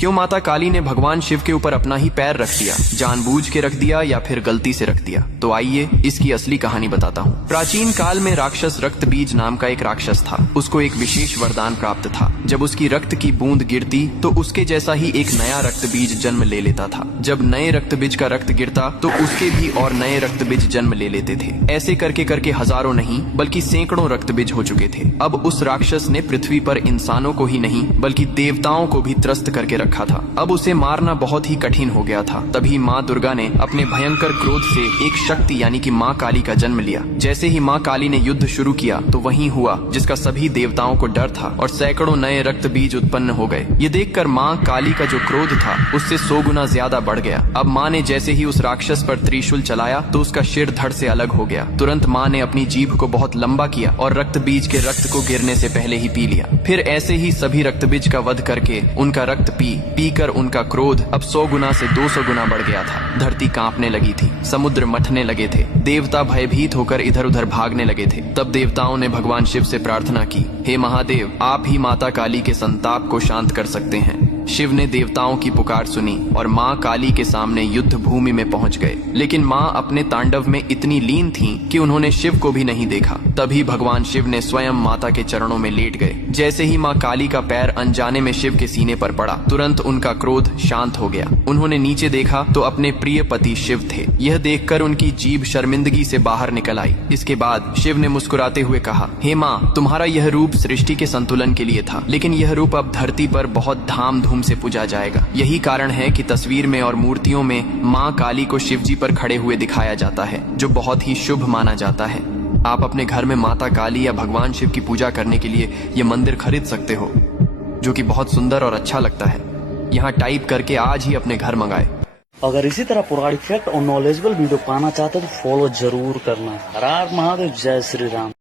क्यों माता काली ने भगवान शिव के ऊपर अपना ही पैर रख दिया? जानबूझ के रख दिया या फिर गलती से रख दिया? तो आइए इसकी असली कहानी बताता हूँ। प्राचीन काल में राक्षस रक्त बीज नाम का एक राक्षस था। उसको एक विशेष वरदान प्राप्त था। जब उसकी रक्त की बूंद गिरती तो उसके जैसा ही एक नया रक्त बीज जन्म ले लेता था। जब नए रक्त बीज का रक्त गिरता तो उसके भी और नए रक्त बीज जन्म ले लेते थे। ऐसे करके करके हजारों नहीं बल्कि सैकड़ों रक्त बीज हो चुके थे। अब उस राक्षस ने पृथ्वी पर इंसानों को ही नहीं बल्कि देवताओं को भी त्रस्त करके रखा था। अब उसे मारना बहुत ही कठिन हो गया था। तभी माँ दुर्गा ने अपने भयंकर क्रोध से एक शक्ति यानी कि माँ काली का जन्म लिया। जैसे ही माँ काली ने युद्ध शुरू किया तो वही हुआ जिसका सभी देवताओं को डर था और सैकड़ों नए रक्त बीज उत्पन्न हो गए। ये देखकर माँ काली का जो क्रोध था उससे 100 गुना ज्यादा बढ़ गया। अब माँ ने जैसे ही उस राक्षस पर त्रिशूल चलाया तो उसका सिर धड़ से अलग हो गया। तुरंत माँ ने अपनी जीभ को बहुत लंबा किया और रक्त बीज के रक्त को गिरने से पहले ही पी लिया। फिर ऐसे ही सभी रक्त बीज का वध करके उनका रक्त पी कर उनका क्रोध अब 100 गुना से 200 गुना बढ़ गया था। धरती कांपने लगी थी, समुद्र मथने लगे थे, देवता भयभीत होकर इधर उधर भागने लगे थे। तब देवताओं ने भगवान शिव से प्रार्थना की, हे महादेव, आप ही माता काली के संताप को शांत कर सकते हैं। शिव ने देवताओं की पुकार सुनी और माँ काली के सामने युद्ध भूमि में पहुंच गए। लेकिन माँ अपने तांडव में इतनी लीन थीं कि उन्होंने शिव को भी नहीं देखा। तभी भगवान शिव ने स्वयं माता के चरणों में लेट गए। जैसे ही माँ काली का पैर अनजाने में शिव के सीने पर पड़ा, तुरंत उनका क्रोध शांत हो गया। उन्होंने नीचे देखा तो अपने प्रिय पति शिव थे। यह देखकर उनकी जीभ शर्मिंदगी से बाहर निकल आई। इसके बाद शिव ने मुस्कुराते हुए कहा, हे माँ, तुम्हारा यह रूप सृष्टि के संतुलन के लिए था, लेकिन यह रूप अब धरती पर बहुत धाम धूम से पूजा जाएगा। यही कारण है कि तस्वीर में और मूर्तियों में माँ काली को शिव जी पर खड़े हुए दिखाया जाता है, जो बहुत ही शुभ माना जाता है। आप अपने घर में माता काली या भगवान शिव की पूजा करने के लिए ये मंदिर खरीद सकते हो, जो कि बहुत सुंदर और अच्छा लगता है। यहाँ टाइप करके आज ही अपने घर मंगाए। अगर इसी तरह पुरानी फैक्ट और नॉलेजेबल वीडियो पाना चाहते हो तो फॉलो जरूर करना। हर हर महादेव, जय श्री राम।